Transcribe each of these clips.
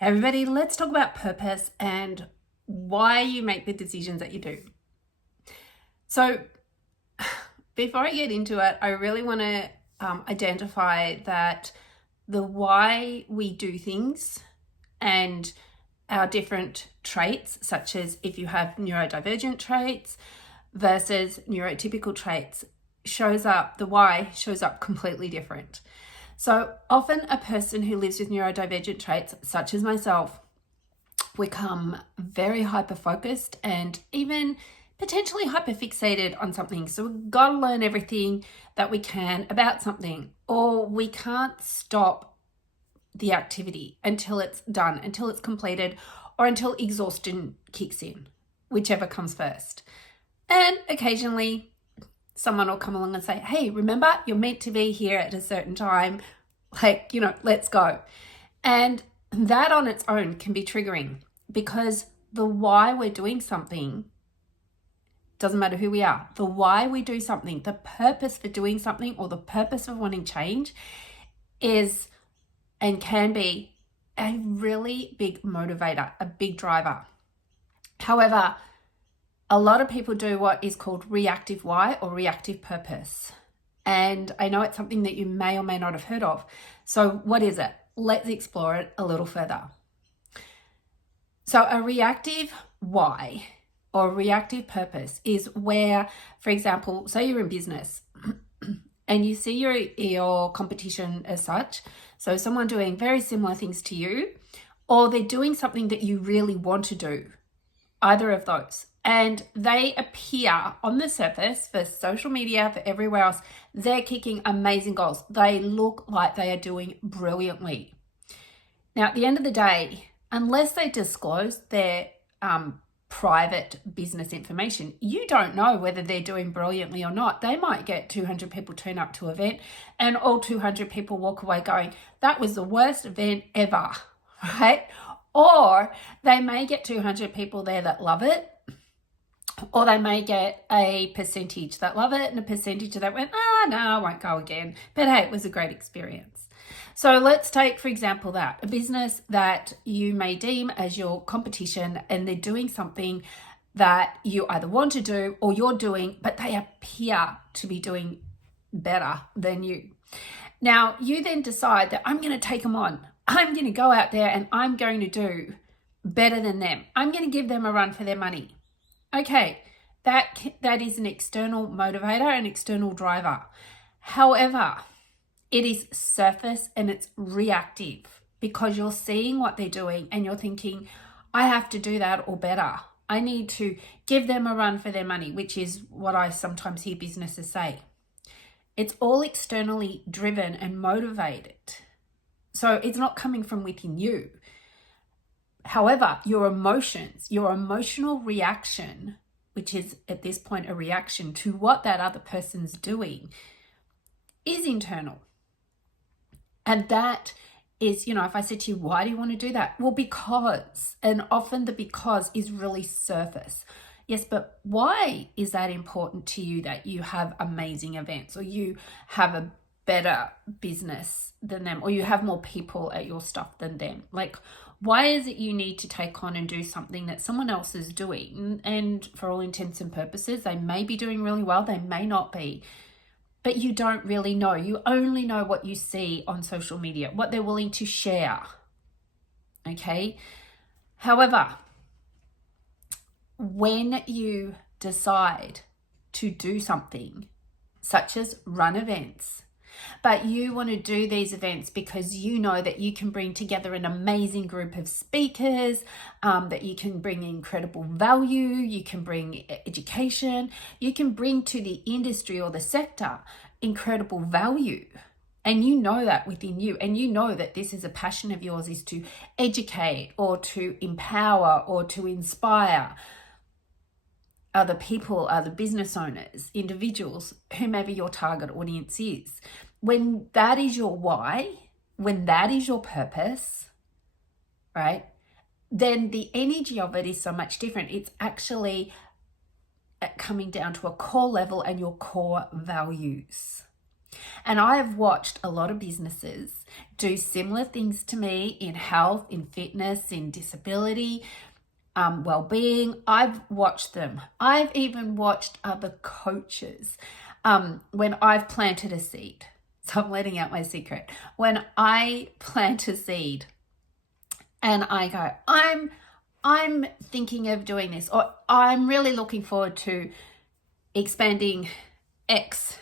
Everybody, let's talk about purpose and why you make the decisions that you do. So before I get into it, I really want to identify that the why we do things and our different traits, such as if you have neurodivergent traits versus neurotypical traits, the why shows up completely different. So often a person who lives with neurodivergent traits, such as myself, become very hyper-focused and even potentially hyper-fixated on something. So we've got to learn everything that we can about something, or we can't stop the activity until it's done, until it's completed, or until exhaustion kicks in, whichever comes first. And occasionally someone will come along and say, hey, remember, you're meant to be here at a certain time, let's go. And that on its own can be triggering, because the why we're doing something doesn't matter who we are. The why we do something, the purpose for doing something, or the purpose of wanting change is and can be a really big motivator, a big driver. However, a lot of people do what is called reactive why or reactive purpose. And I know it's something that you may or may not have heard of. So what is it? Let's explore it a little further. So a reactive why or reactive purpose is where, for example, say you're in business and you see your competition as such. So someone doing very similar things to you, or they're doing something that you really want to do, either of those. And they appear on the surface for social media, for everywhere else, they're kicking amazing goals. They look like they are doing brilliantly. Now, at the end of the day, unless they disclose their private business information, you don't know whether they're doing brilliantly or not. They might get 200 people turn up to an event and all 200 people walk away going, that was the worst event ever, right? Or they may get 200 people there that love it, or they may get a percentage that love it and a percentage that went, no, I won't go again. But hey, it was a great experience. So let's take, for example, that a business that you may deem as your competition, and they're doing something that you either want to do or you're doing, but they appear to be doing better than you. Now, you then decide that I'm going to take them on. I'm going to go out there and I'm going to do better than them. I'm going to give them a run for their money. Okay, that is an external motivator, an external driver. However, it is surface and it's reactive, because you're seeing what they're doing and you're thinking, I have to do that or better. I need to give them a run for their money, which is what I sometimes hear businesses say. It's all externally driven and motivated. So it's not coming from within you. However, your emotions, your emotional reaction, which is at this point a reaction to what that other person's doing, is internal. And that is, if I said to you, why do you want to do that? Well, because, and often the because is really surface. Yes, but why is that important to you, that you have amazing events, or you have a better business than them, or you have more people at your stuff than them? Why is it you need to take on and do something that someone else is doing? And for all intents and purposes, they may be doing really well, they may not be, but you don't really know. You only know what you see on social media, what they're willing to share. Okay? However, when you decide to do something, such as run events, but you want to do these events because you know that you can bring together an amazing group of speakers, that you can bring incredible value, you can bring education, you can bring to the industry or the sector incredible value. And you know that within you, and you know that this is a passion of yours, is to educate or to empower or to inspire other people, other business owners, individuals, whomever your target audience is. When that is your why, when that is your purpose, right, then the energy of it is so much different. It's actually coming down to a core level and your core values. And I have watched a lot of businesses do similar things to me in health, in fitness, in disability, well-being. I've watched them. I've even watched other coaches when I've planted a seed. So I'm letting out my secret. When I plant a seed and I go, I'm thinking of doing this, or I'm really looking forward to expanding X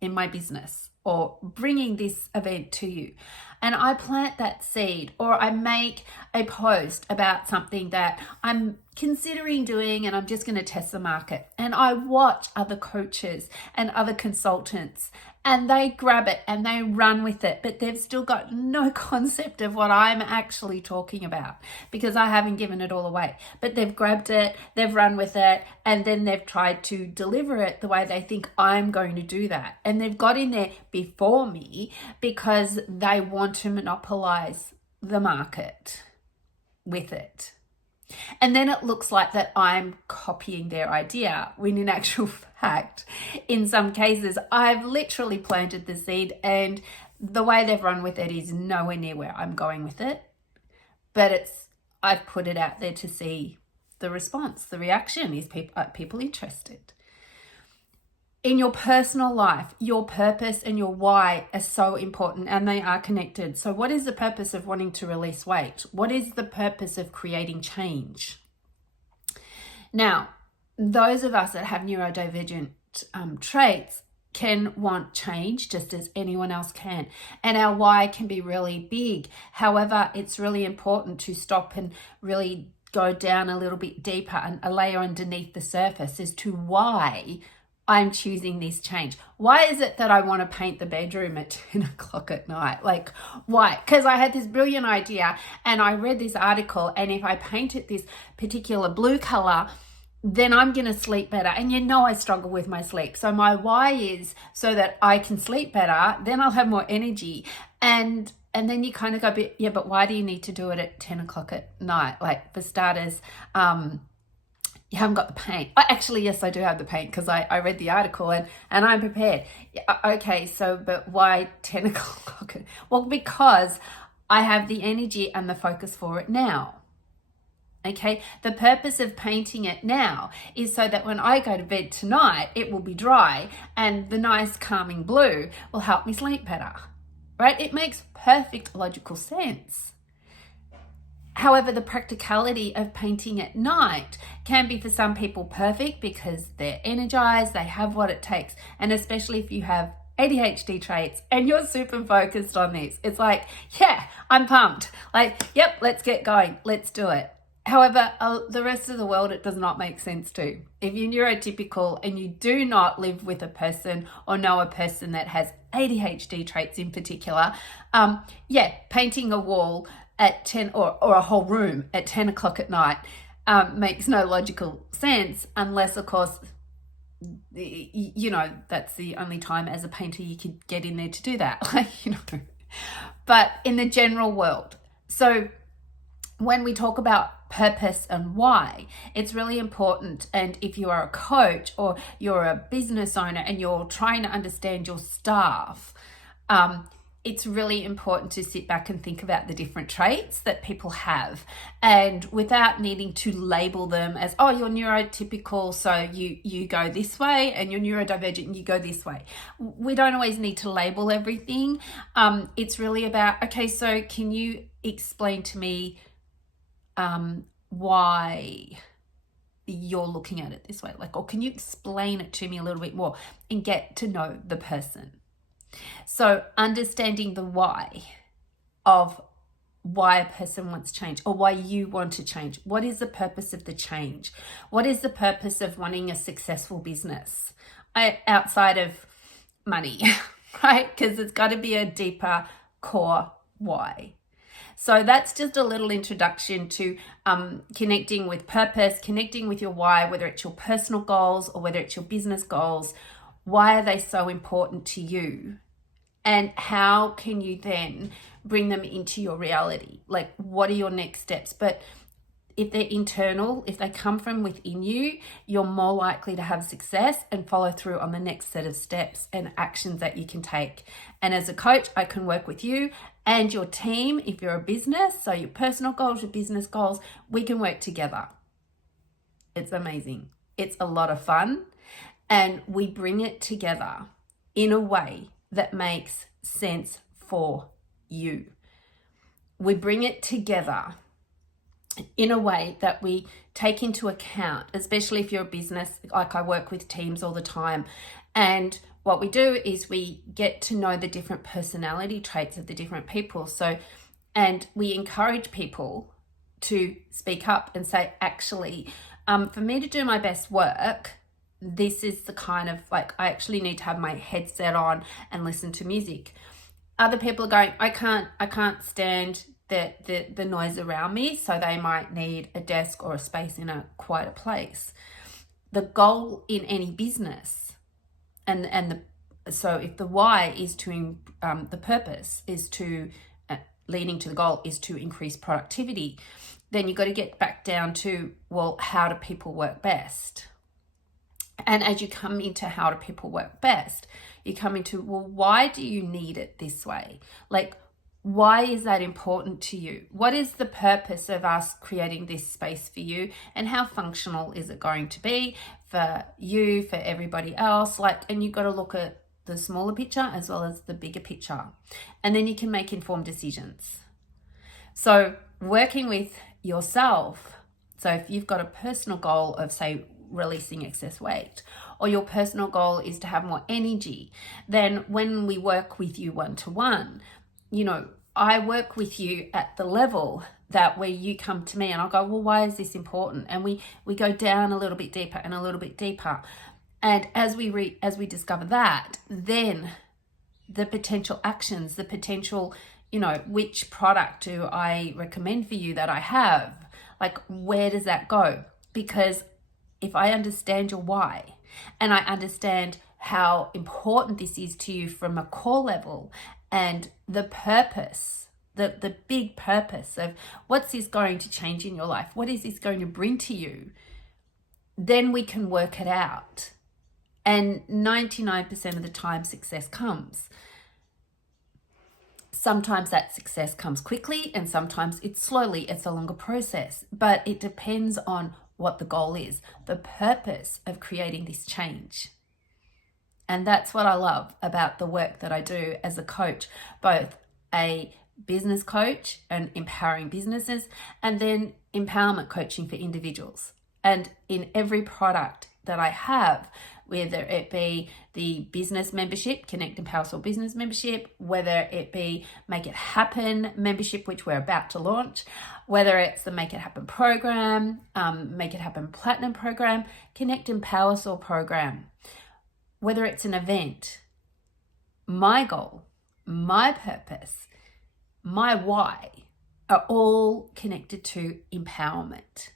in my business, or bringing this event to you. And I plant that seed, or I make a post about something that I'm considering doing and I'm just going to test the market. And I watch other coaches and other consultants, and they grab it and they run with it, but they've still got no concept of what I'm actually talking about, because I haven't given it all away. But they've grabbed it, they've run with it, and then they've tried to deliver it the way they think I'm going to do that. And they've got in there before me because they want to monopolize the market with it. And then it looks like that I'm copying their idea, when in actual fact, in some cases, I've literally planted the seed and the way they've run with it is nowhere near where I'm going with it. But I've put it out there to see the response, the reaction. Is people interested? In your personal life, your purpose and your why are so important, and they are connected. So what is the purpose of wanting to release weight? What is the purpose of creating change? Now, those of us that have neurodivergent traits can want change just as anyone else can. And our why can be really big. However, it's really important to stop and really go down a little bit deeper and a layer underneath the surface as to why I'm choosing this change. Why is it that I want to paint the bedroom at 10 o'clock at night? Like, why? Because I had this brilliant idea and I read this article, and if I paint it this particular blue color, then I'm going to sleep better. And I struggle with my sleep. So my why is so that I can sleep better, then I'll have more energy. And then you kind of go, but why do you need to do it at 10 o'clock at night? Like, for starters, you haven't got the paint. Actually, yes, I do have the paint, because I read the article and I'm prepared. Okay, so, but why 10 o'clock? Well, because I have the energy and the focus for it now. Okay, the purpose of painting it now is so that when I go to bed tonight, it will be dry and the nice calming blue will help me sleep better, right? It makes perfect logical sense. However, the practicality of painting at night can be for some people perfect because they're energized, they have what it takes. And especially if you have ADHD traits and you're super focused on this, it's like, yeah, I'm pumped. Like, yep, let's get going. Let's do it. However, the rest of the world, it does not make sense to. If you're neurotypical and you do not live with a person or know a person that has ADHD traits in particular, painting a wall at 10 or a whole room at 10 o'clock at night makes no logical sense, unless, of course, that's the only time as a painter you could get in there to do that. But in the general world. So when we talk about purpose and why, it's really important. And if you are a coach or you're a business owner and you're trying to understand your staff, it's really important to sit back and think about the different traits that people have, and without needing to label them as, oh, you're neurotypical, so you go this way, and you're neurodivergent and you go this way. We don't always need to label everything. It's really about, okay, so can you explain to me why you're looking at it this way? Like, or can you explain it to me a little bit more and get to know the person? So understanding the why of why a person wants change, or why you want to change. What is the purpose of the change? What is the purpose of wanting a successful business outside of money, right? Because it's got to be a deeper core why. So that's just a little introduction to connecting with purpose, connecting with your why, whether it's your personal goals or whether it's your business goals. Why are they so important to you? And how can you then bring them into your reality? Like, what are your next steps? But if they're internal, if they come from within you, you're more likely to have success and follow through on the next set of steps and actions that you can take. And as a coach, I can work with you and your team. If you're a business, so your personal goals, your business goals, we can work together. It's amazing. It's a lot of fun, and we bring it together in a way that makes sense for you. We bring it together in a way that we take into account, especially if you're a business, like I work with teams all the time. And what we do is we get to know the different personality traits of the different people. And we encourage people to speak up and say, actually, for me to do my best work, this is the kind of, like, I actually need to have my headset on and listen to music. Other people are going, I can't stand the noise around me, so they might need a desk or a space in a quieter place. The goal in any business, so if the why is to, the purpose is to, leading to the goal is to increase productivity, then you've got to get back down to, well, how do people work best? And as you come into how do people work best, you come into, well, why do you need it this way? Like, why is that important to you? What is the purpose of us creating this space for you? And how functional is it going to be for you, for everybody else? And you've got to look at the smaller picture as well as the bigger picture. And then you can make informed decisions. So working with yourself, so if you've got a personal goal of, say, releasing excess weight, or your personal goal is to have more energy, then when we work with you one-to-one, I work with you at the level that where you come to me and I'll go, well, why is this important? And we go down a little bit deeper and a little bit deeper. And as we discover that, then the potential actions, the potential, which product do I recommend for you that I have? Like, where does that go? Because if I understand your why and I understand how important this is to you from a core level, and the purpose, the big purpose of what's this going to change in your life? What is this going to bring to you? Then we can work it out. And 99% of the time, success comes. Sometimes that success comes quickly and sometimes it's slowly. It's a longer process, but it depends on what the goal is, the purpose of creating this change. And that's what I love about the work that I do as a coach, both a business coach and empowering businesses, and then empowerment coaching for individuals. And in every product that I have, whether it be the business membership, Connect, Empower, Soar business membership, whether it be Make It Happen membership, which we're about to launch, whether it's the Make It Happen program, Make It Happen Platinum program, Connect, Empower, Soar program, whether it's an event, my goal, my purpose, my why are all connected to empowerment.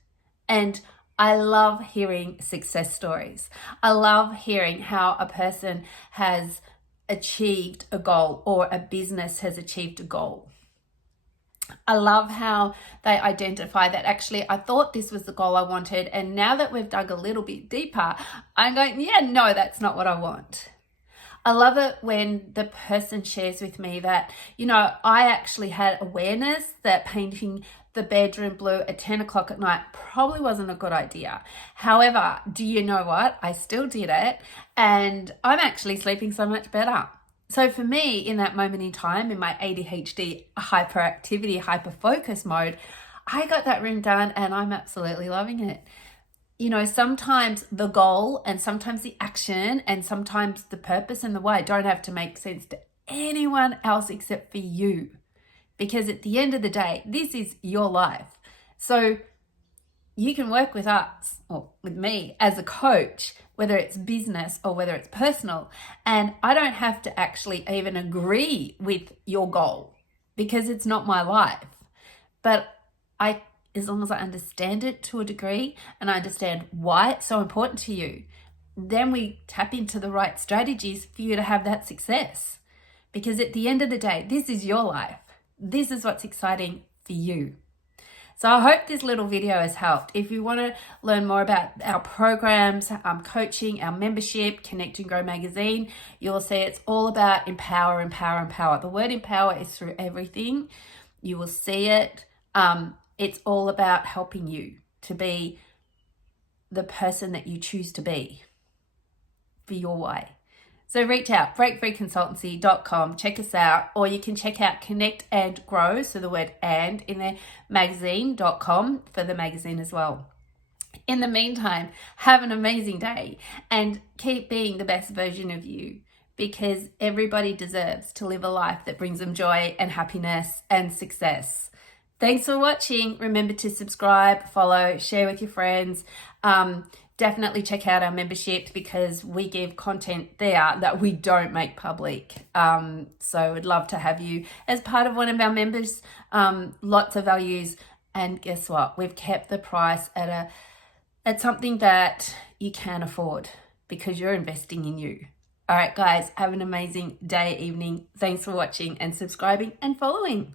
And I love hearing success stories. I love hearing how a person has achieved a goal or a business has achieved a goal. I love how they identify that actually I thought this was the goal I wanted, and now that we've dug a little bit deeper, I'm going, yeah, no, that's not what I want. I love it when the person shares with me that, I actually had awareness that painting the bedroom blue at 10 o'clock at night probably wasn't a good idea. However, do you know what? I still did it and I'm actually sleeping so much better. So for me, in that moment in time, in my ADHD hyperactivity, hyperfocus mode, I got that room done and I'm absolutely loving it. Sometimes the goal and sometimes the action and sometimes the purpose and the why don't have to make sense to anyone else except for you. Because at the end of the day, this is your life. So you can work with us or with me as a coach, whether it's business or whether it's personal. And I don't have to actually even agree with your goal because it's not my life. But as long as I understand it to a degree and I understand why it's so important to you, then we tap into the right strategies for you to have that success. Because at the end of the day, this is your life. This is what's exciting for you. So I hope this little video has helped. If you want to learn more about our programs, coaching, our membership, Connect and Grow magazine, you'll see it's all about empower, empower, empower. The word empower is through everything. You will see it. It's all about helping you to be the person that you choose to be for your way. So reach out, breakfreeconsultancy.com, check us out, or you can check out Connect and Grow, so the word and in there, magazine.com for the magazine as well. In the meantime, have an amazing day and keep being the best version of you, because everybody deserves to live a life that brings them joy and happiness and success. Thanks for watching. Remember to subscribe, follow, share with your friends. Definitely check out our membership, because we give content there that we don't make public. So we'd love to have you as part of one of our members. Lots of values. And guess what? We've kept the price at something that you can afford, because you're investing in you. All right, guys, have an amazing day, evening. Thanks for watching and subscribing and following.